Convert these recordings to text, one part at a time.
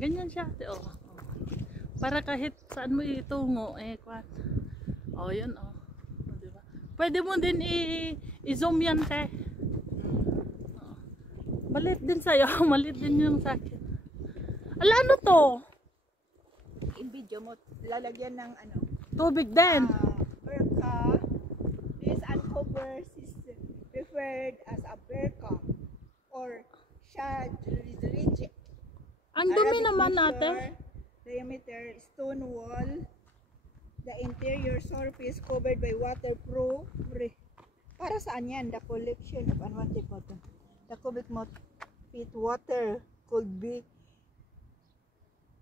Ganyan siya, ate, oh. Para kahit saan mo itungo, kwan. Oh, yun, oh. Diba? Pwede mo din i-zoom yan, te. Oh. Malit din sa'yo, malit din yung sa'kin. Ala, ano to? I-video mo, lalagyan ng ano? Tubig din. Berka. This uncover system referred as a berka or shad ridge. Ang dumi naman ate. Diameter stone wall. The interior surface covered by waterproof. Para saan yan? The collection of unwanted water. The cubic feet water could be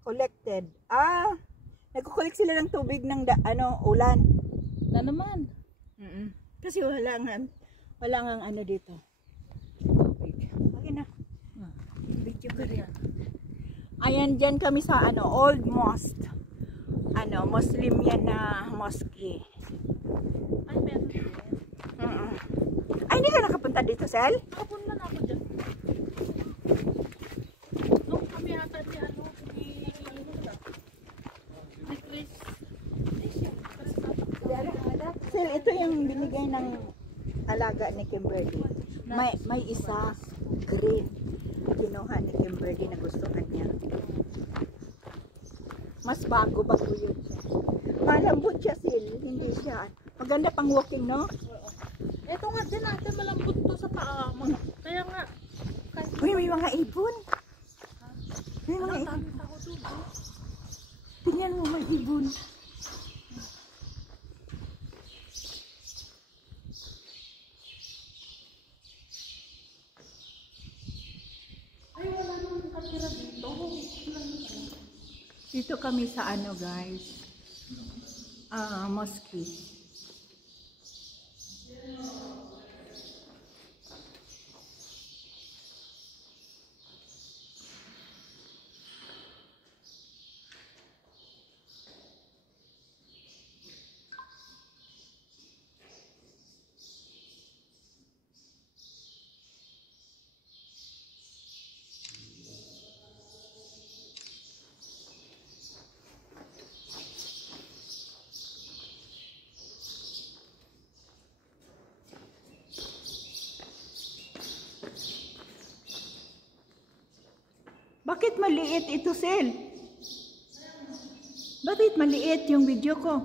collected. Nagko-collect sila ng tubig ng ulan. Na naman. Kasi wala nga ano dito. Tubig. Okay na. Video ko rin. Ayan, dyan kami sa Old Mosque. Muslim yan na mosque. Ay, meron din. Ay, hindi ka nakapunta dito, Sel? Nakapunta na ako dyan. Nung kami ata ni Chris. Sel, ito yung binigay ng alaga ni Kimberly. May isa green. Kinuha ni Kimberly na gustuhan niya. Mas bago yun siya. Malambot siya, Sil. Hindi siya. Maganda pang walking, no? Ito nga din natin malambot to sa paa. Kaya nga. Uy, may mga ibon. May mga ibon. Tingnan mo, may ibon. Ay, wala nang nakatira dito. Dito kami sa guys. Mosque. Bakit maliit ito, Sel? Bakit maliit yung video ko?